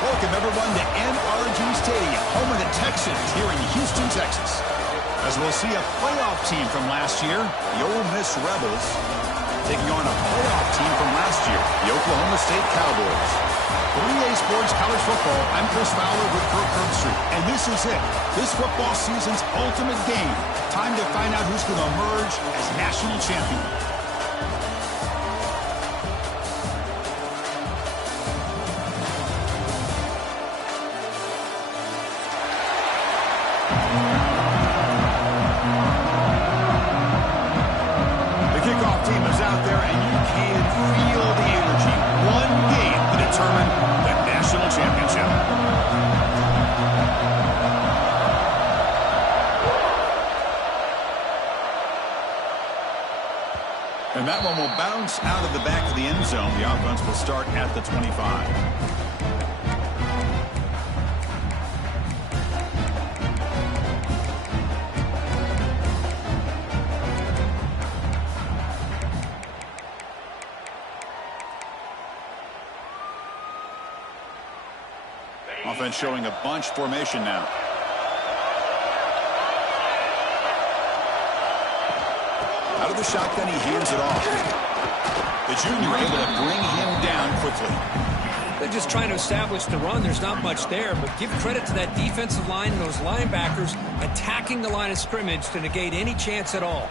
Welcome, everyone, to NRG Stadium, home of the Texans here in Houston, Texas. As we'll see a playoff team from last year, the Ole Miss Rebels, taking on a playoff team from last year, the Oklahoma State Cowboys. 3A Sports College Football, I'm Chris Fowler with Kirk Street, and this is it. This football season's ultimate game. Time to find out who's going to emerge as national champion. And that one will bounce out of the back of the end zone. The offense will start at the 25. Offense showing a bunch formation now. Out of the shotgun, he hands it off. The junior able to bring him down quickly. They're just trying to establish the run. There's not much there, but give credit to that defensive line and those linebackers attacking the line of scrimmage to negate any chance at all.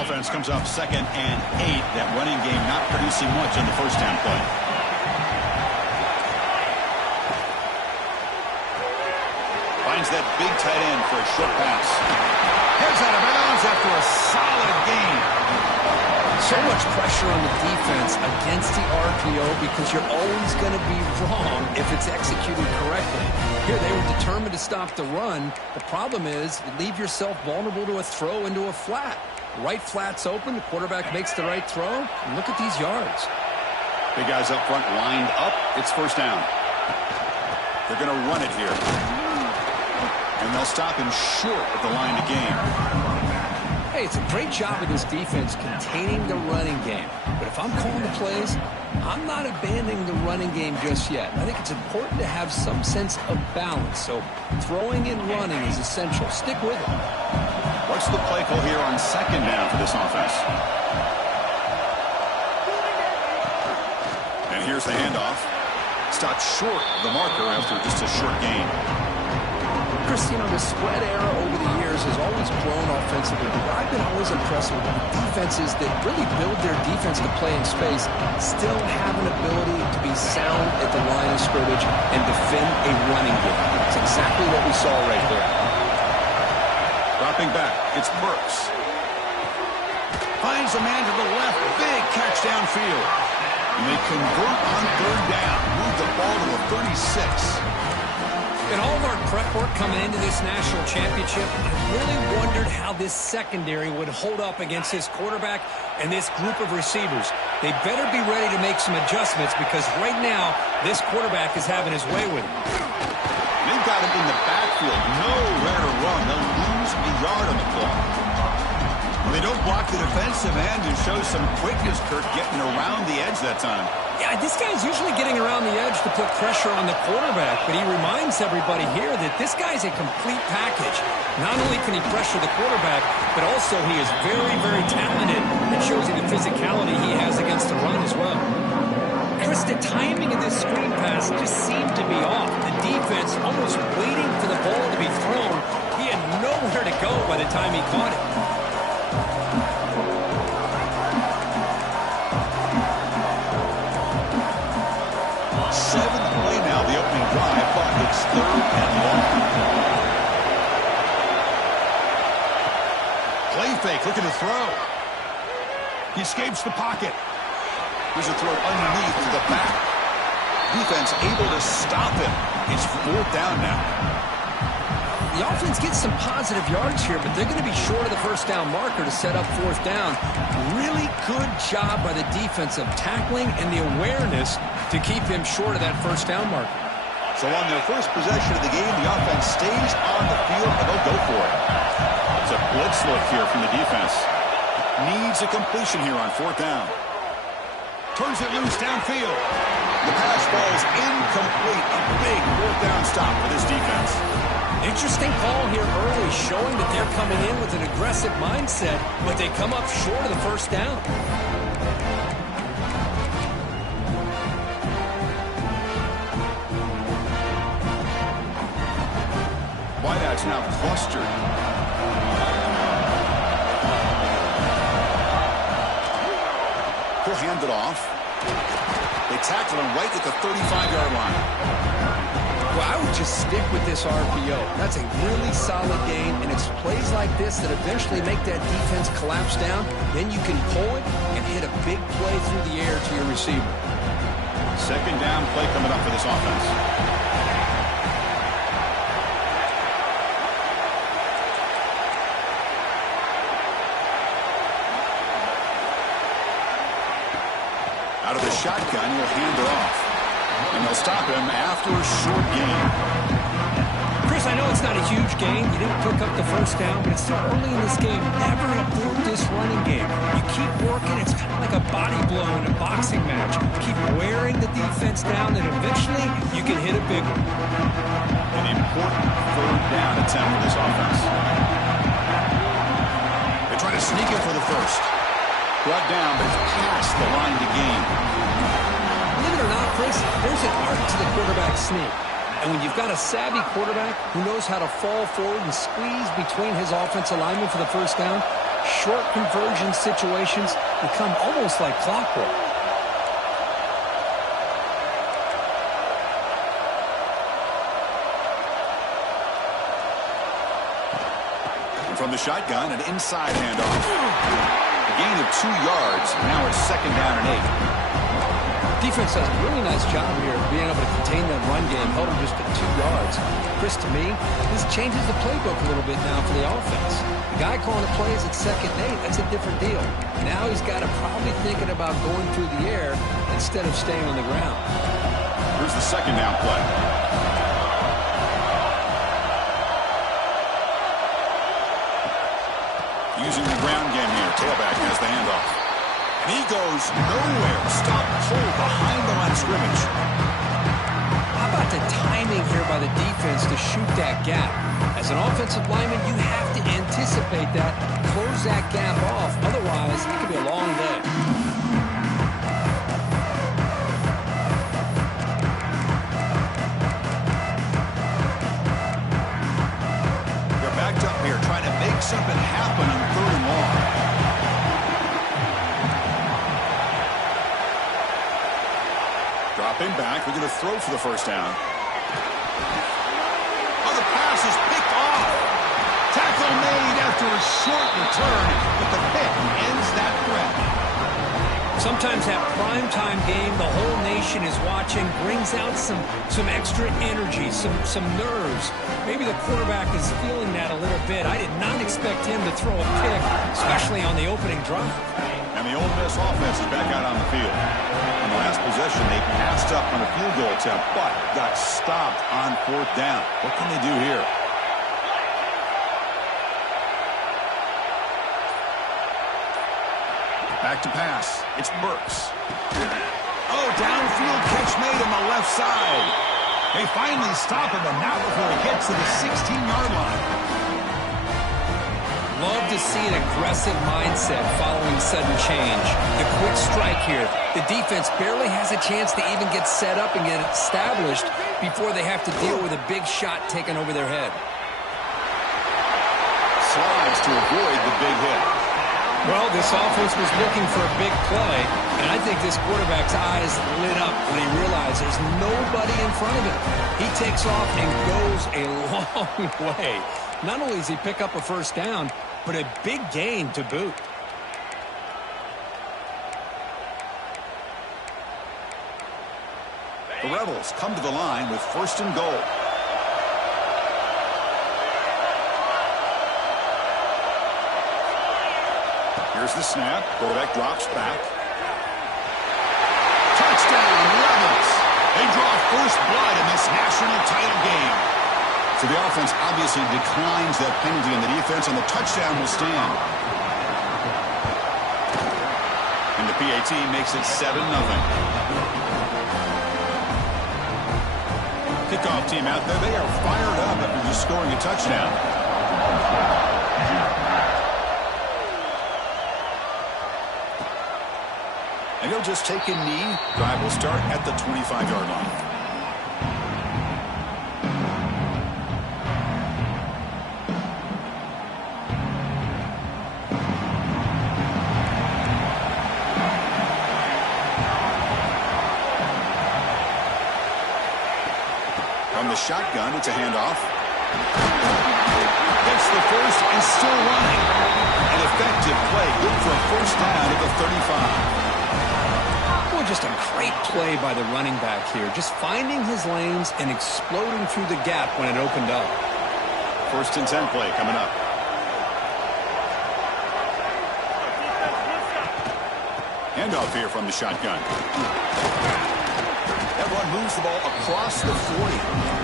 Offense comes up 2nd and 8. That running game not producing much in the first down play. Finds that big tight end for a short pass. Heads out of bounds after a solid gain. So much pressure on the defense against the RPO because you're always going to be wrong if it's executed correctly. Here they were determined to stop the run. The problem is you leave yourself vulnerable to a throw into a flat. Right flat's open. The quarterback makes the right throw. And look at these yards. Big guys up front lined up. It's first down. They're going to run it here. And they'll stop him short at the line to gain. Hey, it's a great job of this defense containing the running game. But if I'm calling the plays, I'm not abandoning the running game just yet. I think it's important to have some sense of balance. So throwing and running is essential. Stick with it. What's the play call here on 2nd down for this offense? And here's the handoff. Stopped short of the marker after just a short gain. Chris, you know, the spread era over the years has always grown offensively, but I've been always impressed with defenses that really build their defense to play in space, still have an ability to be sound at the line of scrimmage and defend a running game. It's exactly what we saw right there. Dropping back, it's Burks. Finds a man to the left, big catch downfield. And they convert on 3rd down, move the ball to a 36. In all of our prep work coming into this national championship, I really wondered how this secondary would hold up against this quarterback and this group of receivers. They better be ready to make some adjustments because right now, this quarterback is having his way with him. They've got him in the backfield, nowhere to run. They'll lose a yard on the play. When they don't block the defensive end and show some quickness, Kirk, getting around the edge that time. Yeah, this guy's usually getting around the edge to put pressure on the quarterback, but he reminds everybody here that this guy's a complete package. Not only can he pressure the quarterback, but also he is very, very talented. It shows you the physicality he has against the run as well. Chris, the timing of this screen pass just seemed to be off. The defense almost waiting for the ball to be thrown. He had nowhere to go by the time he caught it. It's 3rd and long. Play fake, looking to throw. He escapes the pocket. There's a throw underneath to the back. Defense able to stop him. It's 4th down now. The offense gets some positive yards here, but they're going to be short of the first down marker to set up 4th down. Really good job by the defense of tackling and the awareness to keep him short of that first down marker. So on their first possession of the game, the offense stays on the field and they'll go for it. It's a blitz look here from the defense. Needs a completion here on 4th down. Turns it loose downfield. The pass falls incomplete. A big 4th down stop for this defense. Interesting call here early, showing that they're coming in with an aggressive mindset, but they come up short of the first down. Wideouts now clustered. He'll hand it off. They tackle him right at the 35-yard line. Well, I would just stick with this RPO. That's a really solid game, and it's plays like this that eventually make that defense collapse down. Then you can pull it and hit a big play through the air to your receiver. 2nd down play coming up for this offense. Out of the shotgun, he'll hand it off. And they'll stop him after a short gain. Chris, I know it's not a huge gain. You didn't pick up the first down, but it's still early in this game. Never abort this running game. You keep working. It's kind of like a body blow in a boxing match. Keep wearing the defense down, and eventually you can hit a big one. An important 3rd down attempt for this offense. They try to sneak it for the first. Brought down, but it's past the line to gain. Believe it or not, Chris, there's an art to the quarterback sneak. And when you've got a savvy quarterback who knows how to fall forward and squeeze between his offensive linemen for the first down, short conversion situations become almost like clockwork. And from the shotgun, an inside handoff. A gain of 2 yards. Now it's 2nd down and 8. Defense does a really nice job here of being able to contain that run game, held him just at 2 yards. Chris, to me, this changes the playbook a little bit now for the offense. The guy calling the plays at 2nd and 8, that's a different deal. Now he's got to probably thinking about going through the air instead of staying on the ground. Here's the 2nd down play. Using the ground game here. Tailback has the handoff. And he goes nowhere. Stop cold behind the line of scrimmage. How about the timing here by the defense to shoot that gap? As an offensive lineman, you have to anticipate that, close that gap off. Otherwise, it could be a long day. They're backed up here trying to make something happen on 3rd and long. Dropping back. We're going to throw for the first down. Oh, the pass is picked off. Tackle made after a short return, but the pick ends that threat. Sometimes that primetime game, the whole nation is watching, brings out some extra energy, some nerves. Maybe the quarterback is feeling that a little bit. I did not expect him to throw a pick, especially on the opening drive. And the Ole Miss offense is back out on the field. On the last possession, they passed up on a field goal attempt, but got stopped on 4th down. What can they do here? Back to pass. It's Burks. Oh, downfield catch made on the left side. They finally stop him, and now before he gets to the 16-yard line. Love to see an aggressive mindset following sudden change. The quick strike here. The defense barely has a chance to even get set up and get established before they have to deal with a big shot taken over their head. Slides to avoid the big hit. Well, this offense was looking for a big play, and I think this quarterback's eyes lit up when he realized there's nobody in front of him. He takes off and goes a long way. Not only does he pick up a first down, but a big gain to boot. The Rebels come to the line with 1st and goal. Here's the snap. Quarterback drops back. Touchdown, Rebels. They draw first blood in this national title game. So the offense obviously declines that penalty, and the defense on the touchdown will stand. PAT makes it 7-0. Kickoff team out there. They are fired up after just scoring a touchdown. And he'll just take a knee. Drive will start at the 25-yard line. From the shotgun, it's a handoff. Gets the first and still running. An effective play. Good for a first down at the 35. Well, just a great play by the running back here. Just finding his lanes and exploding through the gap when it opened up. First and 10 play coming up. Handoff here from the shotgun. That run moves the ball across the 40.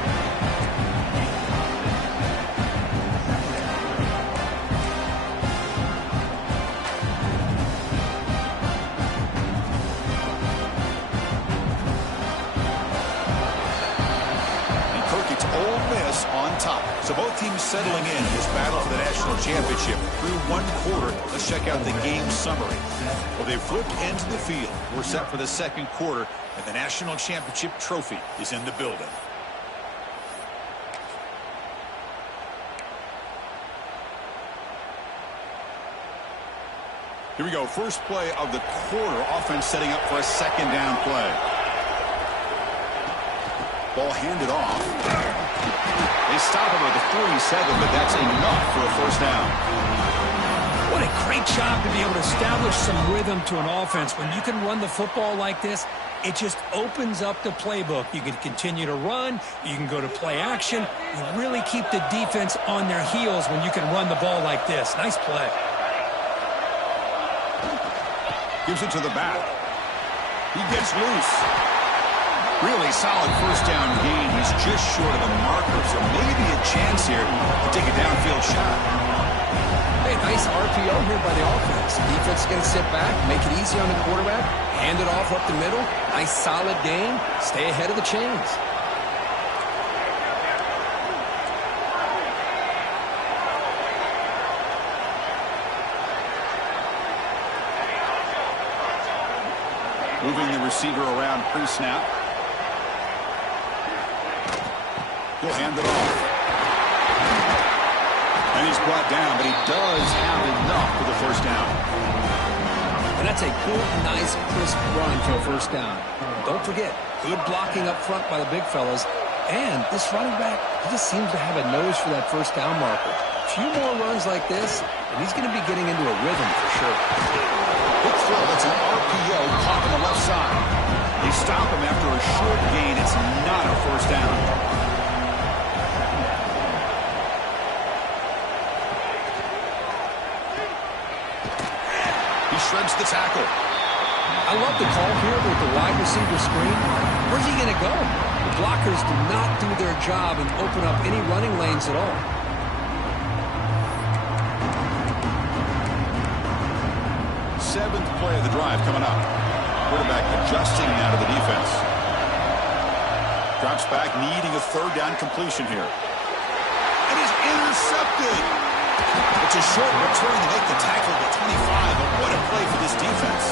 Ole Miss on top. So both teams settling in this battle for the national championship through one quarter. Let's check out the game summary. Well, they flipped into the field. We're set for the second quarter, and the national championship trophy is in the building. Here we go. First play of the quarter. Offense setting up for a second down play. Ball handed off. They stop him at the 47, but that's enough for a first down. What a great job to be able to establish some rhythm to an offense. When you can run the football like this, it just opens up the playbook. You can continue to run. You can go to play action. You really keep the defense on their heels when you can run the ball like this. Nice play. Gives it to the back. He gets loose. Really solid first down gain. He's just short of the marker, so maybe a chance here to take a downfield shot. Hey, nice RPO here by the offense. Defense is going to sit back, make it easy on the quarterback, hand it off up the middle. Nice solid gain. Stay ahead of the chains. Moving the receiver around pre-snap. He'll hand it off. And he's brought down, but he does have enough for the first down. And that's a good, nice, crisp run to a first down. Don't forget, good blocking up front by the big fellas. And this running back, he just seems to have a nose for that first down marker. A few more runs like this, and he's going to be getting into a rhythm for sure. Good throw. That's an RPO caught on the left side. They stop him after a short gain. It's not a first down. He shreds the tackle. I love the call here with the wide receiver screen. Where's he going to go? The blockers do not do their job and open up any running lanes at all. Seventh play of the drive coming up. Quarterback adjusting now to the defense. Drops back, needing a third down completion here. And he's intercepted. It's a short return to make the tackle at 25, but what a play for this defense.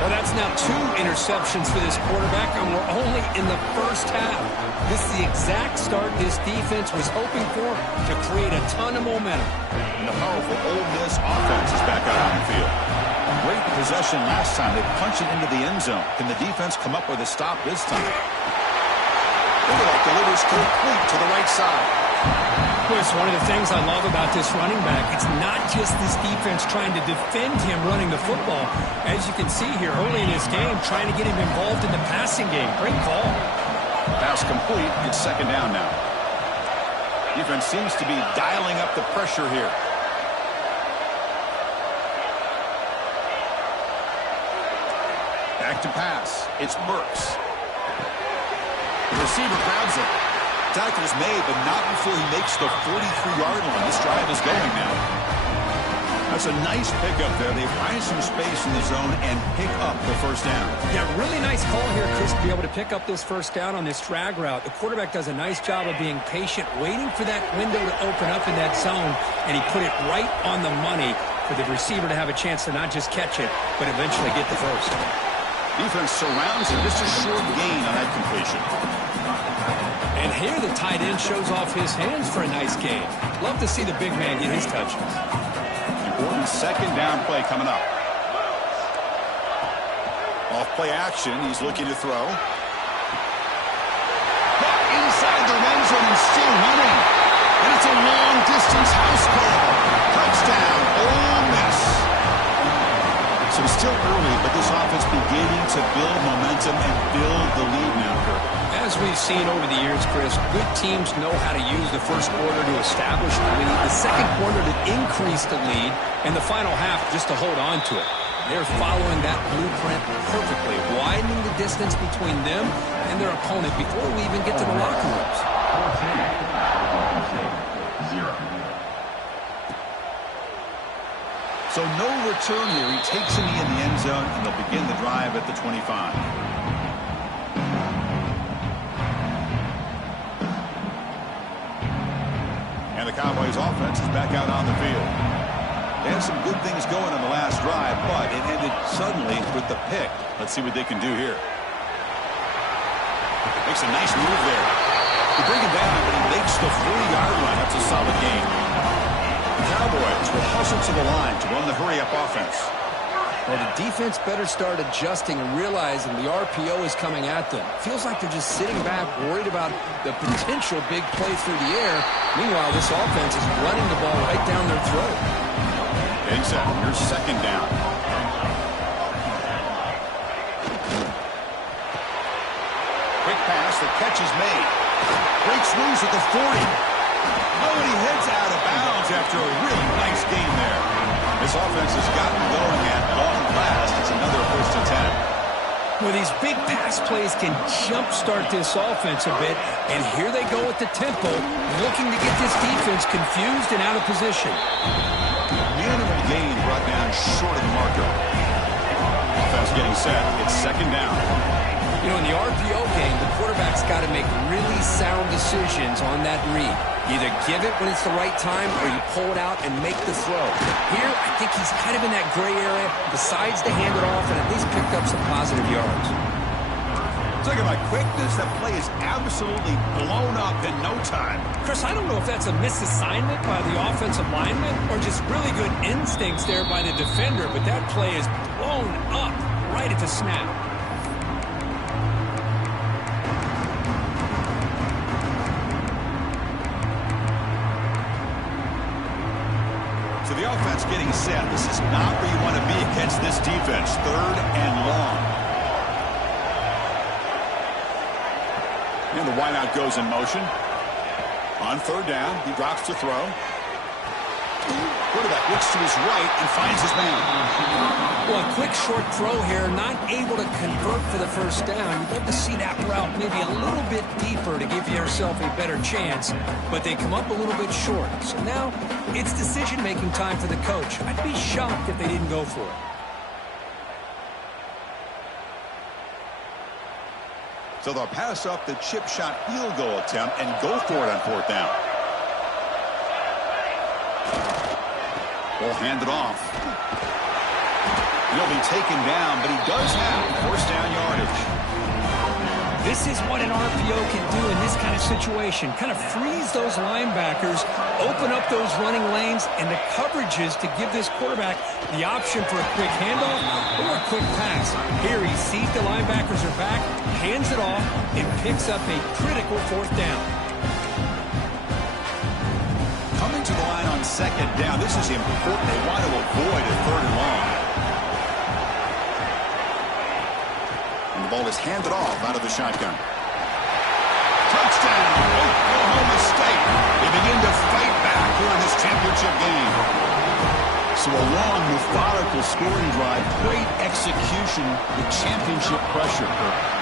Well, that's now 2 interceptions for this quarterback, and we're only in the first half. This is the exact start this defense was hoping for to create a ton of momentum. And the powerful Ole Miss offense is back out on the field. Great possession last time. They punch it into the end zone. Can the defense come up with a stop this time? Look at that. Delivers complete to the right side. Well, it's one of the things I love about this running back. It's not just this defense trying to defend him running the football. As you can see here early in this game, trying to get him involved in the passing game. Great call. Pass complete. It's second down now. Defense seems to be dialing up the pressure here. Back to pass. It's Burks. The receiver grabs it. Tackle's made, but not before he makes the 43-yard line. This drive is going now. That's a nice pickup there. They find some space in the zone and pick up the first down. Yeah, really nice call here, Chris, to be able to pick up this first down on this drag route. The quarterback does a nice job of being patient, waiting for that window to open up in that zone, and he put it right on the money for the receiver to have a chance to not just catch it, but eventually get the first. Defense surrounds him. Just a short gain on that completion. And here the tight end shows off his hands for a nice gain. Love to see the big man get his touches. Important second down play coming up. Off play action. He's looking to throw. But inside the end zone and still running. And it's a long distance house call. Touchdown, Ole Miss. So it's still early, but this offense beginning to build momentum and build the lead now, Kirk. As we've seen over the years, Chris, good teams know how to use the first quarter to establish the lead, the second quarter to increase the lead, and the final half just to hold on to it. They're following that blueprint perfectly, widening the distance between them and their opponent before we even get to the locker rooms. So no return here. He takes him in the end zone, and they'll begin the drive at the 25. And the Cowboys offense is back out on the field. They had some good things going on the last drive, but it ended suddenly with the pick. Let's see what they can do here. Makes a nice move there. They bring him down, but he makes the 40-yard line. That's a solid gain. The Cowboys will hustle to the line to run the hurry-up offense. Well, the defense better start adjusting and realizing the RPO is coming at them. Feels like they're just sitting back, worried about the potential big play through the air. Meanwhile, this offense is running the ball right down their throat. Exactly. Your second down. Quick pass. The catch is made. Breaks loose at the 40. Oh, and he heads out of bounds after a really nice gain there. This offense has gotten going at long last. It's another first and 10. Well, these big pass plays can jumpstart this offense a bit, and here they go at the tempo, looking to get this defense confused and out of position. Minimal gain brought down short of the marker. Offense getting set. It's second down. You know, in the RPO game, the quarterback's got to make really sound decisions on that read. Either give it when it's the right time or you pull it out and make the throw. Here, I think he's kind of in that gray area, decides to hand it off and at least picked up some positive yards. Look at my quickness. That play is absolutely blown up in no time. Chris, I don't know if that's a misassignment by the offensive lineman or just really good instincts there by the defender, but that play is blown up right at the snap. So the offense getting set. This is not where you want to be against this defense. Third and long. And the wideout goes in motion. On third down, he drops to throw. Quarterback looks to his right and finds his man. Well, a quick short throw here, not able to convert for the first down. You'd love to see that route maybe a little bit deeper to give yourself a better chance, but they come up a little bit short. So now it's decision-making time for the coach. I'd be shocked if they didn't go for it. So they'll pass up the chip shot field goal attempt and go for it on fourth down. Will hand it off. He'll be taken down, but he does have first down yardage. This is what an RPO can do in this kind of situation. Kind of freeze those linebackers, open up those running lanes, and the coverages to give this quarterback the option for a quick handoff or a quick pass. Here he sees the linebackers are back, hands it off, and picks up a critical fourth down. Coming to the line on second down, this is important. They want to avoid a third and long. And the ball is handed off out of the shotgun. Touchdown, Oklahoma State. They begin to fight back here in this championship game. So a long, methodical scoring drive, great execution with championship pressure.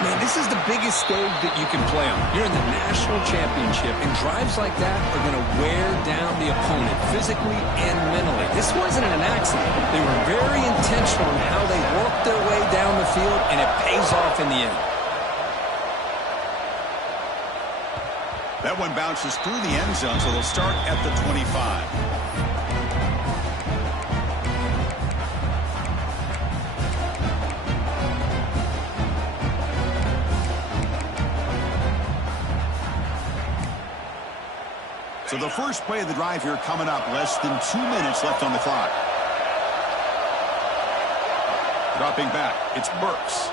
Man, this is the biggest stage that you can play on. You're in the national championship, and drives like that are going to wear down the opponent physically and mentally. This wasn't an accident. They were very intentional in how they worked their way down the field, and it pays off in the end. That one bounces through the end zone, so they'll start at the 25. So the first play of the drive here coming up. Less than 2 minutes left on the clock. Dropping back, it's Burks.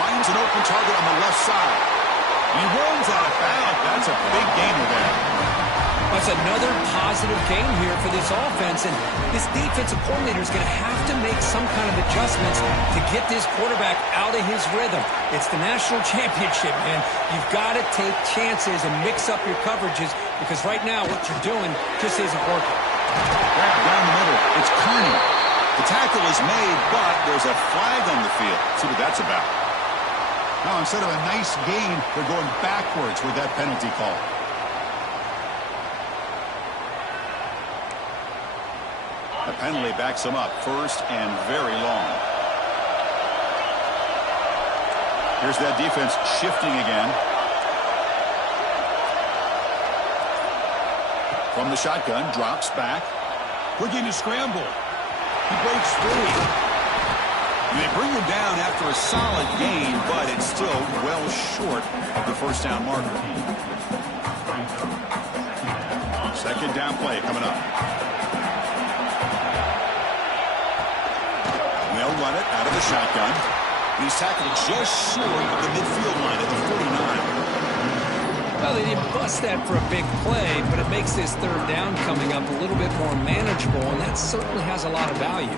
Finds an open target on the left side. He rolls out of bounds. That's a big gainer there. That's another positive game here for this offense, and this defensive coordinator is going to have to make some kind of adjustments to get this quarterback out of his rhythm. It's the national championship, man. You've got to take chances and mix up your coverages, because right now what you're doing just isn't working. Grab down the middle. It's Kearney. The tackle is made, but there's a flag on the field. See what that's about. Now, instead of a nice gain, they're going backwards with that penalty call. The penalty backs them up. First and very long. Here's that defense shifting again. From the shotgun, drops back. Looking to scramble. He breaks free. And they bring him down after a solid gain, but it's still well short of the first down marker. Second down play coming up. They'll run it out of the shotgun. He's tackled just short of the midfield line at the 49. Well, they didn't bust that for a big play, but it makes this third down coming up a little bit more manageable, and that certainly has a lot of value.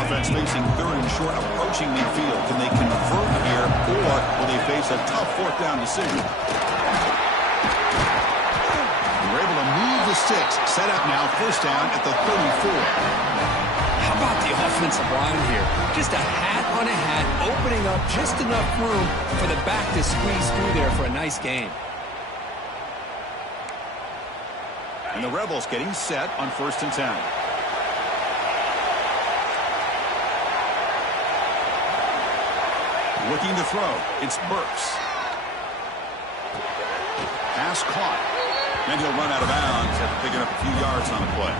Offense facing third and short, approaching midfield. Can they convert here, or will they face a tough fourth down decision? They're able to move the sticks. Set up now, first down at the 34. How about the offensive line here? Just a hat on a hat, opening up just enough room for the back to squeeze through there for a nice gain. And the Rebels getting set on first and 10. Looking to throw. It's Burks. Pass caught. And he'll run out of bounds after picking up a few yards on the play.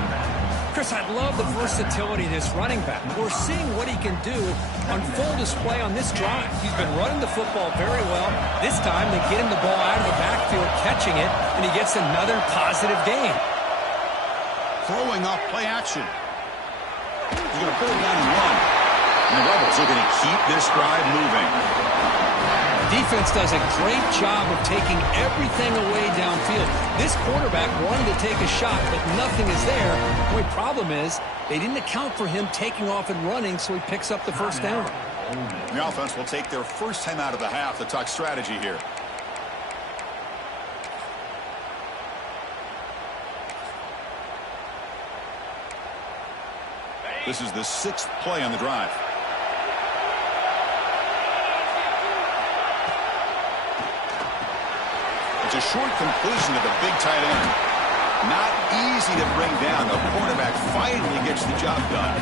Chris, I love the versatility of this running back. We're seeing what he can do on full display on this drive. He's been running the football very well. This time they get him the ball out of the backfield, catching it, and he gets another positive gain. Throwing off play action. He's going to pull it down and run. And the Rebels are going to keep this drive moving. Defense does a great job of taking everything away downfield. This quarterback wanted to take a shot, but nothing is there. The only problem is they didn't account for him taking off and running, so he picks up the first down. The offense will take their first time out of the half to talk strategy here. This is the sixth play on the drive. It's a short completion to the big tight end. Not easy to bring down. The quarterback finally gets the job done.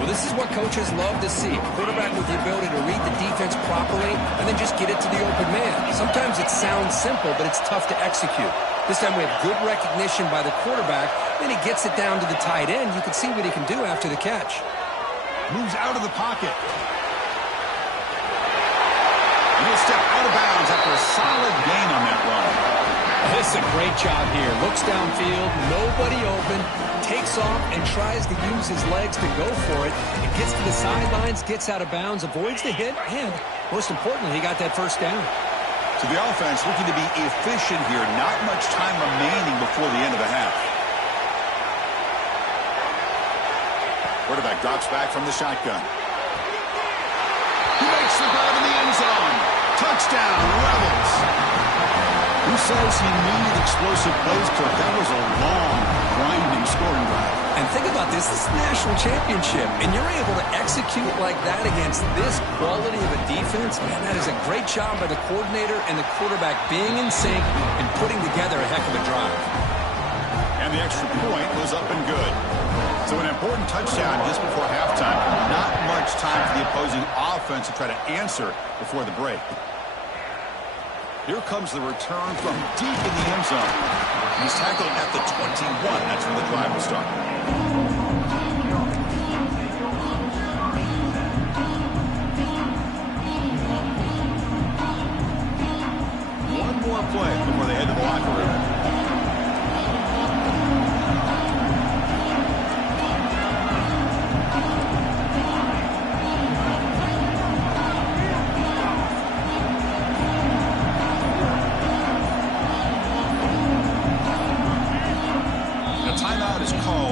Well, this is what coaches love to see. A quarterback with the ability to read the defense properly and then just get it to the open man. Sometimes it sounds simple, but it's tough to execute. This time we have good recognition by the quarterback. Then he gets it down to the tight end. You can see what he can do after the catch. Moves out of the pocket. And he'll step out of bounds after a solid gain on that run. This is a great job here. Looks downfield, nobody open, takes off and tries to use his legs to go for it. It gets to the sidelines, gets out of bounds, avoids the hit, and most importantly, he got that first down. So the offense looking to be efficient here. Not much time remaining before the end of the half. Quarterback drops back from the shotgun. He makes the grab in the end zone. Touchdown, Rebels. says he needed explosive plays, Kirk? That was a long, grinding scoring drive. And think about this. This is the national championship, and you're able to execute like that against this quality of a defense. Man, that is a great job by the coordinator and the quarterback being in sync and putting together a heck of a drive. And the extra point was up and good. So an important touchdown just before halftime. Not much time for the opposing offense to try to answer before the break. Here comes the return from deep in the end zone. He's tackled at the 21. That's when the drive will start. One more play before they head to the locker room.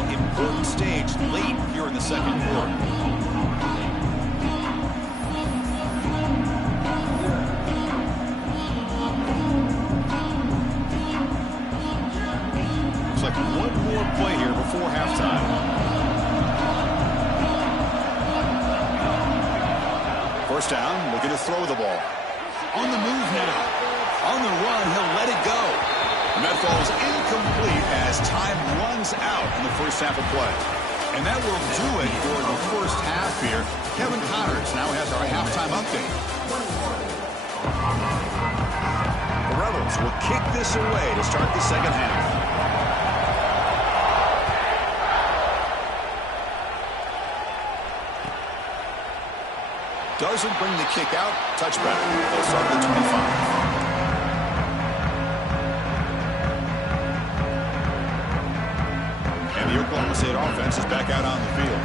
Important stage late here in the second quarter. Looks like one more play here before halftime. First down, looking to throw the ball. On the move now. On the run, he'll let it go. And that falls incomplete as time runs out in the first half of play. And that will do it for the first half here. Kevin Connors now has our halftime update. The Rebels will kick this away to start the second half. Doesn't bring the kick out. Touchback. They'll start at the 25. The Oklahoma State offense is back out on the field.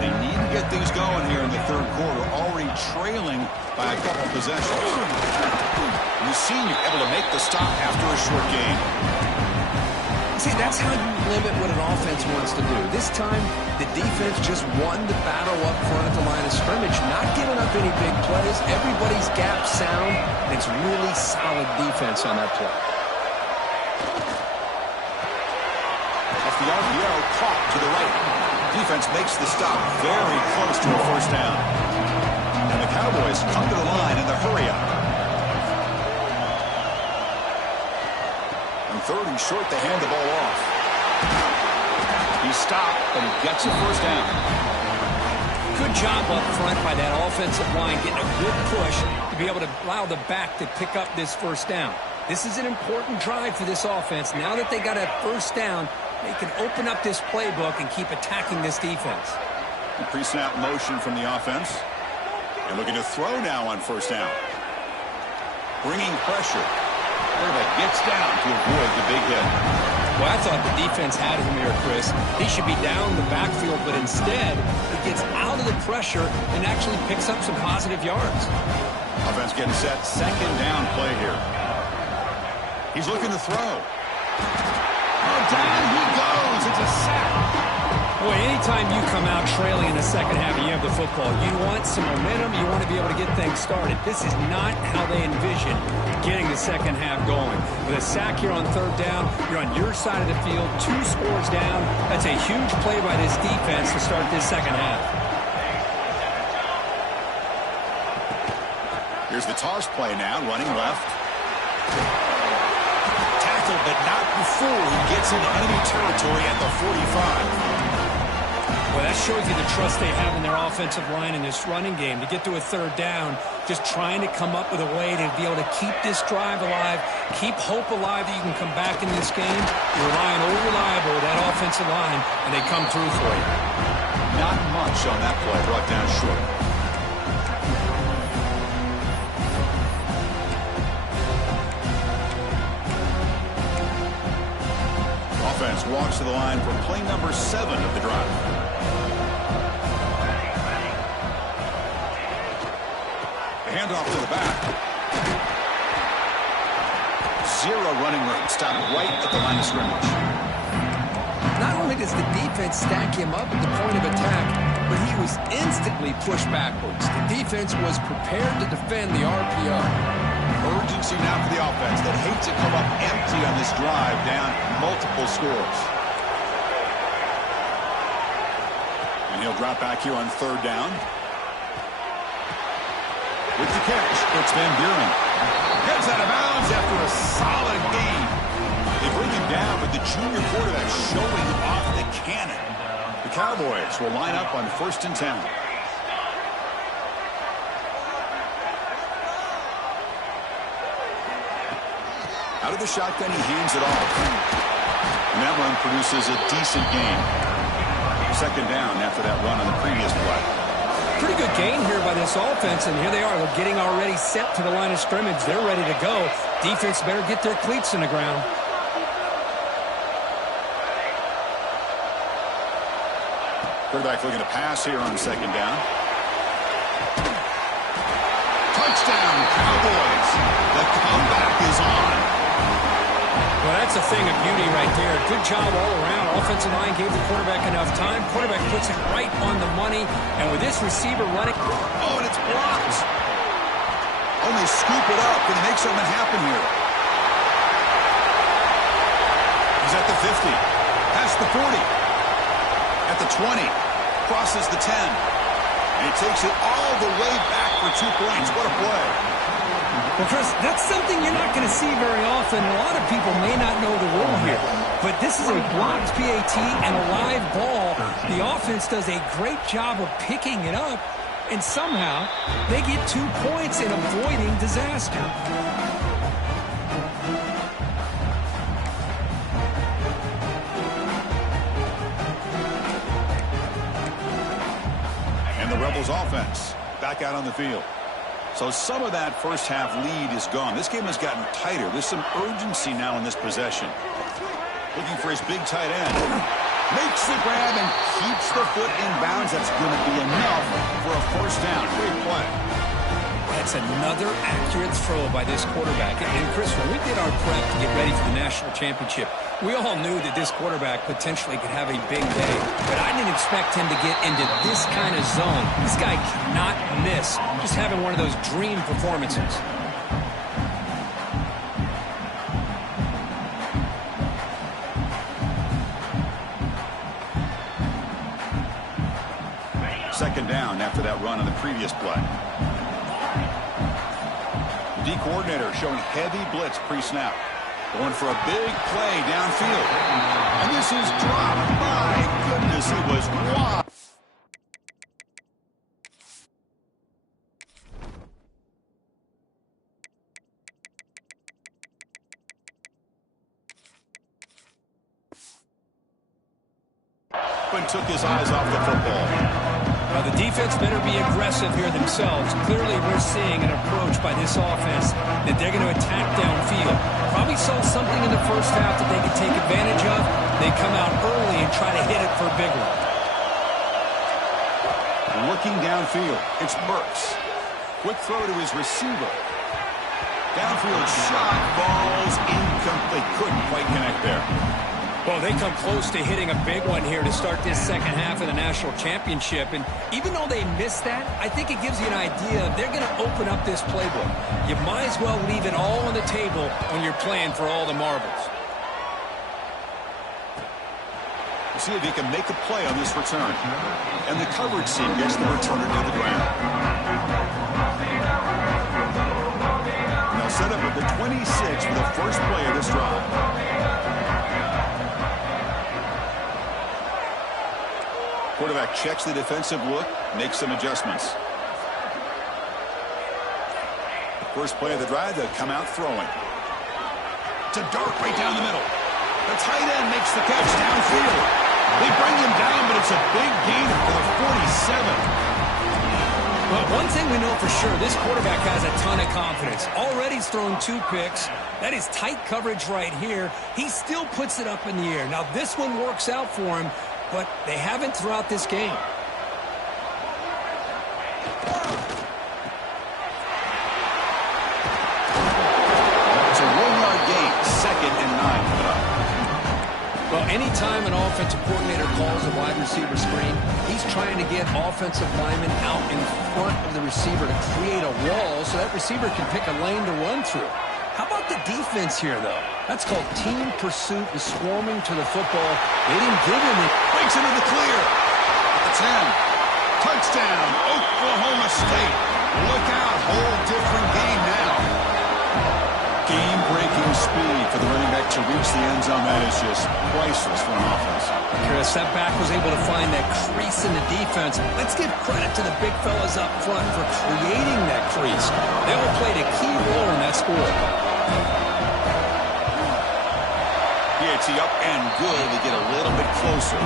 They need to get things going here in the third quarter, already trailing by a couple possessions. And the senior able to make the stop after a short gain. See, that's how you limit what an offense wants to do. This time, the defense just won the battle up front at the line of scrimmage, not giving up any big plays. Everybody's gap sound. It's really solid defense on that play. The RPO caught to the right. Defense makes the stop very close to a first down. And the Cowboys come to the line in the hurry-up. On third and short, they hand the ball off. He stopped, but he gets a first down. Good job up front by that offensive line, getting a good push to be able to allow the back to pick up this first down. This is an important drive for this offense. Now that they got a first down, they can open up this playbook and keep attacking this defense. Pre-snap motion from the offense. And looking to throw now on first down. Bringing pressure. Quarterback gets down to avoid the big hit. Well, I thought the defense had him here, Chris. He should be down the backfield, but instead, he gets out of the pressure and actually picks up some positive yards. Offense getting set. Second down play here. He's looking to throw. Oh, down he goes. It's a sack. Boy, anytime you come out trailing in the second half and you have the football, you want some momentum. You want to be able to get things started. This is not how they envision getting the second half going. With a sack here on third down, you're on your side of the field, 2 scores down. That's a huge play by this defense to start this second half. Here's the toss play now, running left. Tackled, but not before he gets into enemy territory at the 45. Well, that shows you the trust they have in their offensive line in this running game. To get to a third down, just trying to come up with a way to be able to keep this drive alive, keep hope alive that you can come back in this game. You're relying over reliable with that offensive line, and they come through for you. Not much on that play, brought down short. Offense walks to the line for play number 7 of the drive. Handoff to the back. 0 running room. Stopped right at the line of scrimmage. Not only does the defense stack him up at the point of attack, but he was instantly pushed backwards. The defense was prepared to defend the RPO. Urgency now for the offense that hates to come up empty on this drive, down multiple scores. And he'll drop back here on 3rd down. With the catch, it's Van Buren. Heads out of bounds after a solid gain. They bring him down with the junior quarterback showing off the cannon. The Cowboys will line up on 1st and 10. Out of the shotgun, he hands it off. And that run produces a decent gain. 2nd down after that run on the previous play. Pretty good gain here by this offense, and here they are. They're getting already set to the line of scrimmage. They're ready to go. Defense better get their cleats in the ground. Quarterback looking to pass here on 2nd down. Touchdown, Cowboys. The comeback is on. Well, that's a thing of beauty right there. Good job all around. Offensive line gave the quarterback enough time. Quarterback puts it right on the money. And with this receiver running... Oh, and it's blocked. Only scoop it up and make something happen here. He's at the 50. Past the 40. At the 20. Crosses the 10. And he takes it all the way back for 2 points. What a play. Well, Chris, that's something you're not going to see very often. A lot of people may not know the rule here. But this is a blocked PAT and a live ball. The offense does a great job of picking it up. And somehow, they get 2 points in avoiding disaster. And the Rebels offense back out on the field. So some of that first half lead is gone. This game has gotten tighter. There's some urgency now in this possession. Looking for his big tight end. Makes the grab and keeps the foot in bounds. That's going to be enough for a 1st down. Great play. That's another accurate throw by this quarterback. And Chris, when we did our prep to get ready for the national championship, we all knew that this quarterback potentially could have a big day. But I didn't expect him to get into this kind of zone. This guy cannot miss. Just having one of those dream performances. Second down after that run on the previous play. The D coordinator showing heavy blitz pre-snap. Going for a big play downfield. And this is dropped. My goodness, it was wide. And took his eyes off the football. Well, the defense better be aggressive here themselves. Clearly, we're seeing an approach by this offense that they're going to attack downfield. Probably saw something in the first half that they could take advantage of. They come out early and try to hit it for a big one. Looking downfield, it's Burks. Quick throw to his receiver. Downfield shot, balls incomplete. Couldn't quite connect there. Well, they come close to hitting a big one here to start this second half of the national championship. And even though they missed that, I think it gives you an idea they're going to open up this playbook. You might as well leave it all on the table when you're playing for all the marbles. See if he can make a play on this return. And the coverage team gets the returner to the ground. And they'll set up at the 26 for the first play of this drive. Quarterback checks the defensive look, makes some adjustments. The first play of the drive, they'll come out throwing. To Dark right down the middle. The tight end makes the catch downfield. They bring him down, but it's a big gain for the 47. Well, one thing we know for sure, this quarterback has a ton of confidence. Already he's thrown 2 picks. That is tight coverage right here. He still puts it up in the air. Now, this one works out for him, but they haven't throughout this game. It's a 1-yard gain, 2nd and 9 coming up. Well, anytime an offensive coordinator calls a wide receiver screen, he's trying to get offensive linemen out in front of the receiver to create a wall so that receiver can pick a lane to run through. How about the defense here, though? That's called team pursuit and swarming to the football. They didn't give him it. Breaks into the clear. That's him. Touchdown, Oklahoma State. Look out, whole different game now. Game-breaking speed for the running back to reach the end zone. That is just priceless for an offense. Chris, that back was able to find that crease in the defense. Let's give credit to the big fellas up front for creating that crease. They all played a key role in that score. It's up and good to get a little bit closer.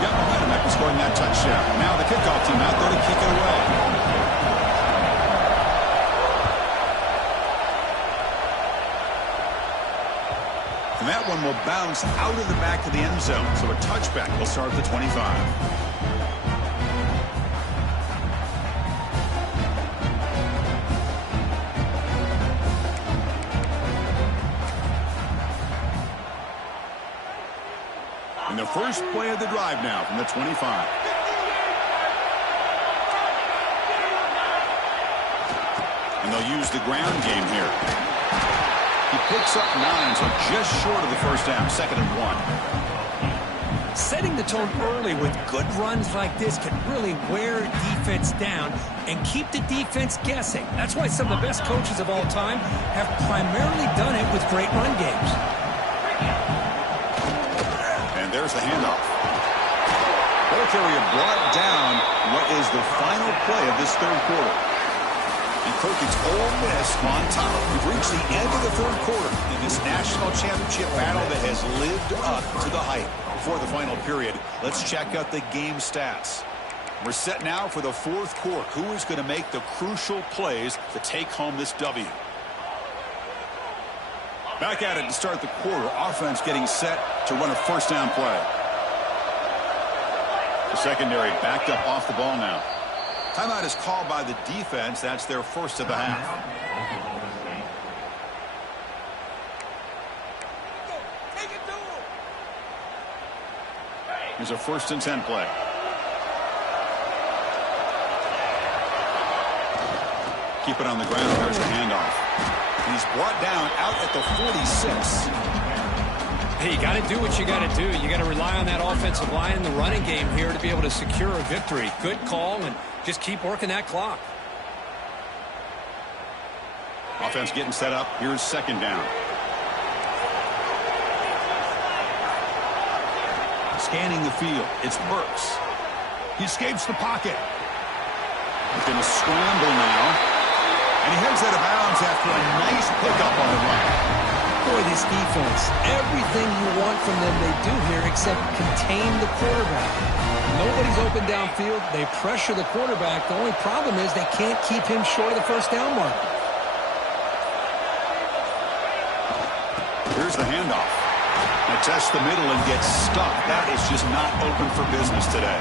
Got momentum after scoring that touchdown. Now the kickoff team out there to kick it away. And that one will bounce out of the back of the end zone. So a touchback will start at the 25. And the first play of the drive now from the 25. And they'll use the ground game here. He picks up 9, so just short of the first down, 2nd and 1. Setting the tone early with good runs like this can really wear defense down and keep the defense guessing. That's why some of the best coaches of all time have primarily done it with great run games. And there's the handoff. Ball carrier brought down what is the final play of this third quarter. And Kirk, it's Ole Miss on top. We've reached the end of the third quarter in this national championship battle that has lived up to the hype. Before the final period, let's check out the game stats. We're set now for the fourth quarter. Who is going to make the crucial plays to take home this W? Back at it to start the quarter. Offense getting set to run a first down play. The secondary backed up off the ball now. Timeout is called by the defense. That's their first of the half. Here's a 1st and 10 play. Keep it on the ground. There's the handoff. And he's brought down out at the 46. Hey, you got to do what you got to do. You got to rely on that offensive line in the running game here to be able to secure a victory. Good call, and just keep working that clock. Offense getting set up. Here's 2nd down. Scanning the field. It's Burks. He escapes the pocket. He's going to scramble now. And he heads out of bounds after a nice pickup on the run. Boy, this defense, everything you want from them they do here except contain the quarterback. Nobody's open downfield. They pressure the quarterback. The only problem is they can't keep him short of the first down mark. Here's the handoff. They test the middle and get stuck. That is just not open for business today.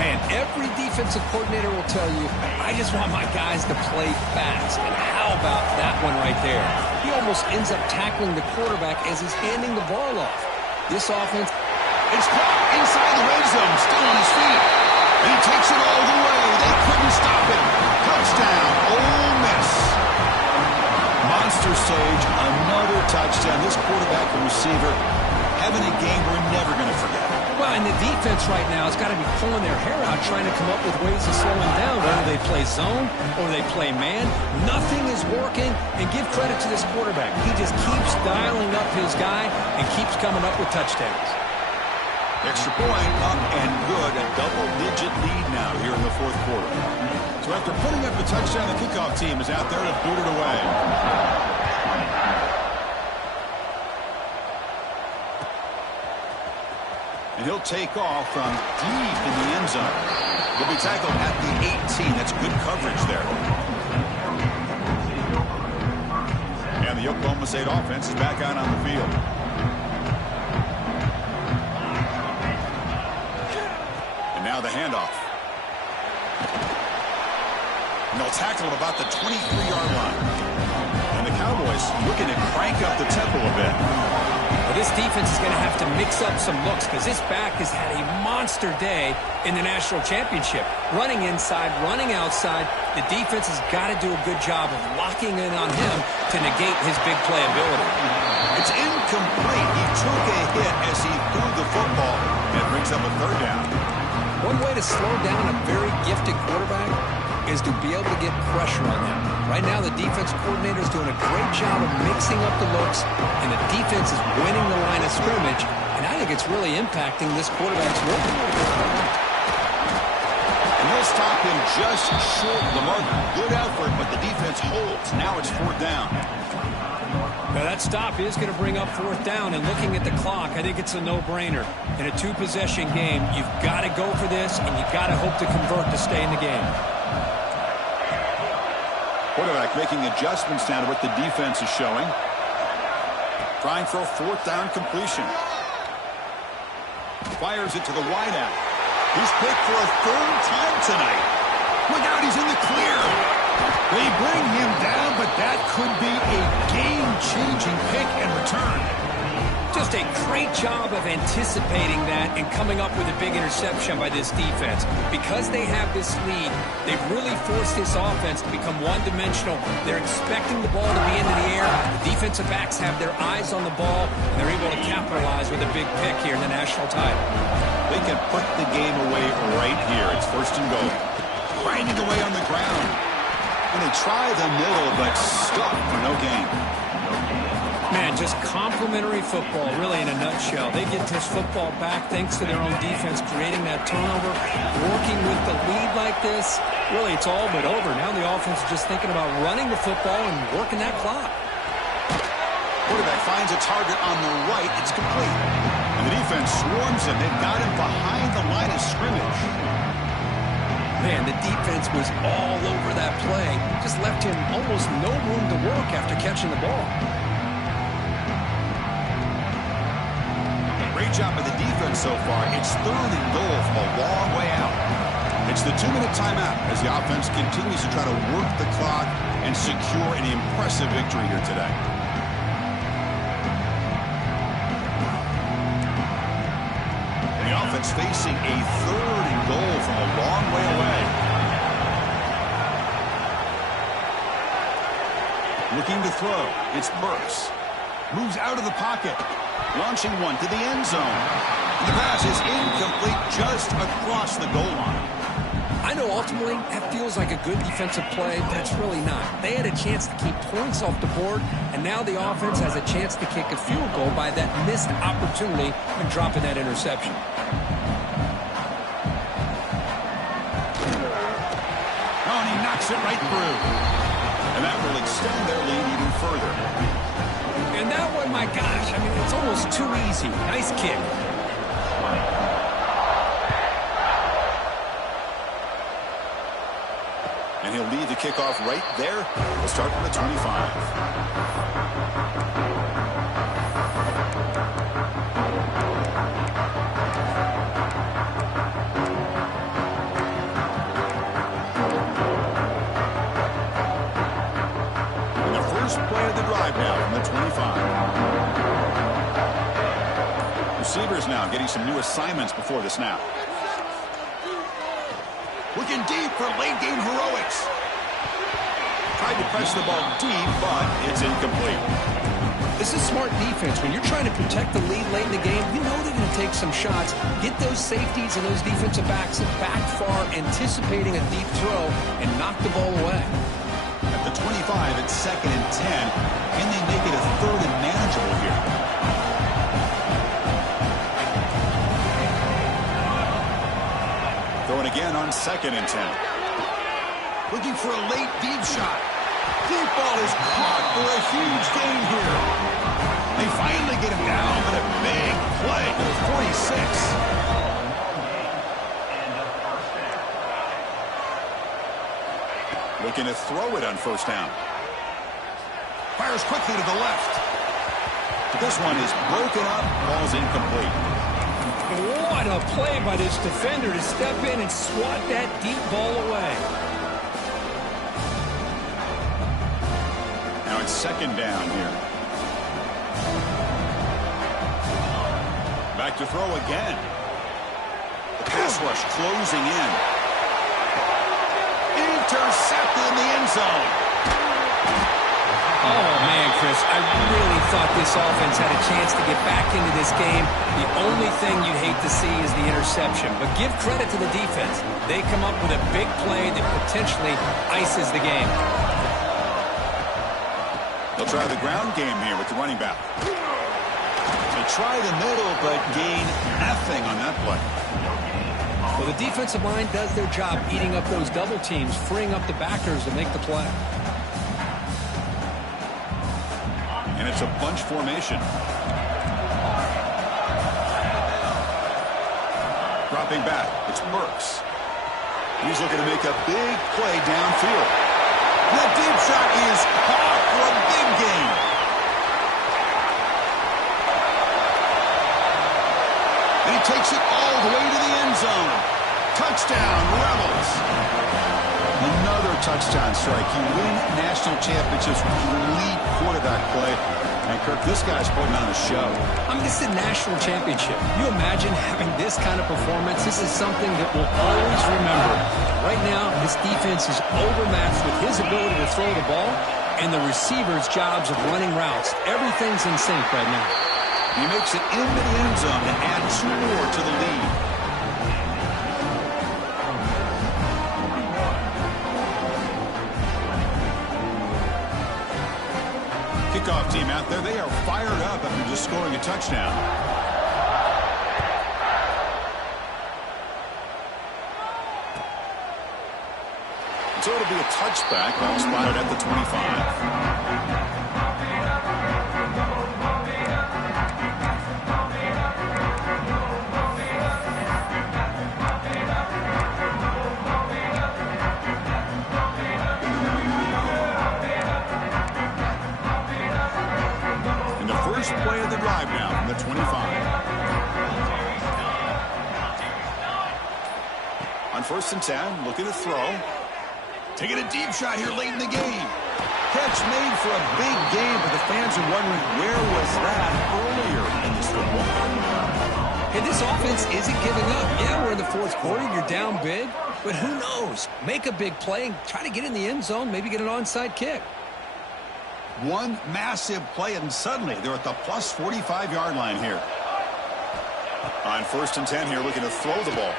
Man, every defensive coordinator will tell you, I just want my guys to play fast. And how about that one right there? He almost ends up tackling the quarterback as he's handing the ball off. This offense, it's caught inside the red zone, still on his feet. And he takes it all the way. They couldn't stop him. Touchdown, Ole Miss. Monster Sage, another touchdown. This quarterback and receiver having a game we're never going to forget. Well, and the defense right now has got to be pulling their hair out trying to come up with ways to slow him down. Whether they play zone or they play man, nothing is working. And give credit to this quarterback. He just keeps dialing up his guy and keeps coming up with touchdowns. Extra point up and good. A double-digit lead now here in the fourth quarter. So after putting up the touchdown, the kickoff team is out there to boot it away. And he'll take off from deep in the end zone. He'll be tackled at the 18. That's good coverage there. And the Oklahoma State offense is back out on the field. And now the handoff. And they'll tackle at about the 23-yard line. And the Cowboys is looking to crank up the tempo a bit. Well, this defense is going to have to mix up some looks because this back has had a monster day in the national championship. Running inside, running outside. The defense has got to do a good job of locking in on him to negate his big play ability. It's incomplete. He took a hit as he threw the football and brings up a third down. One way to slow down a very gifted quarterback is to be able to get pressure on them. Right now, the defense coordinator is doing a great job of mixing up the looks, and the defense is winning the line of scrimmage, and I think it's really impacting this quarterback's work. And they'll stop him just short of the mark. Good effort, but the defense holds. Now it's fourth down. Now that stop is going to bring up fourth down, and looking at the clock, I think it's a no-brainer. In a two-possession game, you've got to go for this, and you've got to hope to convert to stay in the game. Quarterback making adjustments now to what the defense is showing. Trying for a fourth down completion. Fires it to the wideout. He's picked for a third time tonight. Look out, he's in the clear. They bring him down, but that could be a game-changing pick and return. Just a great job of anticipating that and coming up with a big interception by this defense. Because they have this lead, they've really forced this offense to become one-dimensional. They're expecting the ball to be into the air. The defensive backs have their eyes on the ball, and they're able to capitalize with a big pick here in the national title. They can put the game away right here. It's first and goal. Grinding away on the ground. And they try the middle, but stuck for no gain. Man, just complimentary football, really, in a nutshell. They get this football back thanks to their own defense, creating that turnover, working with the lead like this. Really, it's all but over. Now the offense is just thinking about running the football and working that clock. Quarterback finds a target on the right. It's complete. And the defense swarms him. They've got him behind the line of scrimmage. Man, the defense was all over that play. Just left him almost no room to work after catching the ball. Great job by the defense so far. It's third and goal from a long way out. It's the 2-minute timeout as the offense continues to try to work the clock and secure an impressive victory here today. And the offense facing a third and goal from a long way away. Looking to throw. It's Burks. Moves out of the pocket. Launching one to the end zone. The pass is incomplete just across the goal line. I know ultimately that feels like a good defensive play, but it's really not. They had a chance to keep points off the board, and now the offense has a chance to kick a field goal by that missed opportunity and dropping that interception. Oh, and he knocks it right through. And that will extend their lead even further. And that one, my gosh, I mean, it's almost too easy. Nice kick. And he'll lead the kickoff right there. We'll start from the 25. And the first play of the drive now from the 25. Receivers now getting some new assignments before the snap. Looking deep for late game heroics. Tried to press the ball deep, but it's incomplete. This is smart defense. When you're trying to protect the lead late in the game, you know they're going to take some shots, get those safeties and those defensive backs back far, anticipating a deep throw, and knock the ball away. At the 25, it's 2nd and 10. Can they make it a third and manageable here? Throwing again on 2nd and 10. Looking for a late deep shot. Deep ball is caught for a huge gain here. They finally get him down, but a big play to the 46. Looking to throw it on first down. Fires quickly to the left. This one is broken up. Ball's incomplete. What a play by this defender to step in and swat that deep ball away. Now it's second down here. Back to throw again. The pass rush closing in. Intercepted in the end zone. Oh, man, Chris, I really thought this offense had a chance to get back into this game. The only thing you'd hate to see is the interception. But give credit to the defense. They come up with a big play that potentially ices the game. They'll try the ground game here with the running back. They try the middle, but gain nothing on that play. Well, the defensive line does their job eating up those double teams, freeing up the backers to make the play. And it's a bunch formation. Dropping back, it's Burks. He's looking to make a big play downfield. The deep shot is caught for a big gain. And he takes it all the way to the end zone. Touchdown, Rebels. Another touchdown strike. You win national championships with elite quarterback play. And, Kirk, this guy's putting on a show. I mean, this is a national championship. You imagine having this kind of performance? This is something that we'll always remember. Right now, this defense is overmatched with his ability to throw the ball and the receivers' jobs of running routes. Everything's in sync right now. He makes it into the end zone to add 2 more to the lead. Kickoff team out there, they are fired up after just scoring a touchdown. So it'll be a touchback, ball spotted at the 25. Play of the drive now from the 25. On 1st and 10, looking to throw. Taking a deep shot here late in the game. Catch made for a big game, but the fans are wondering where was that earlier in this football. Hey, this offense isn't giving up. Yeah, we're in the 4th quarter. You're down big, but who knows? Make a big play, try to get in the end zone, maybe get an onside kick. One massive play, and suddenly they're at the plus 45-yard line here. On 1st and 10 here, looking to throw the ball.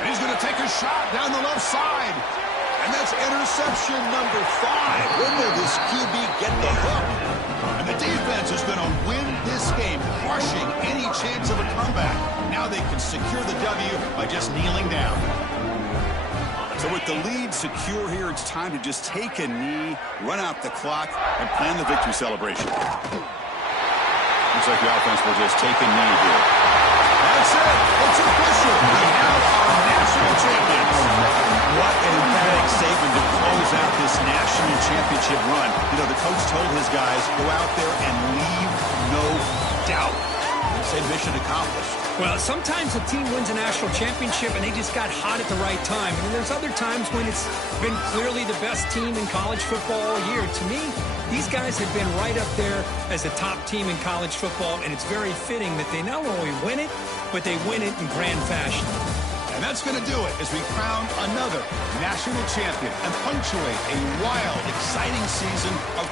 And he's going to take a shot down the left side. And that's interception number 5. When will this QB get the hook? And the defense is going to win this game, crushing any chance of a comeback. Now they can secure the W by just kneeling down. So with the lead secure here, it's time to just take a knee, run out the clock, and plan the victory celebration. Looks like the offense will just take a knee here. That's it. It's official. We have our national champions. What an emphatic statement to close out this national championship run. You know, the coach told his guys, go out there and leave no doubt. They say mission accomplished. Well, sometimes a team wins a national championship and they just got hot at the right time. And then there's other times when it's been clearly the best team in college football all year. To me, these guys have been right up there as the top team in college football, and it's very fitting that they not only win it, but they win it in grand fashion. And that's going to do it as we crown another national champion and punctuate a wild, exciting season of college.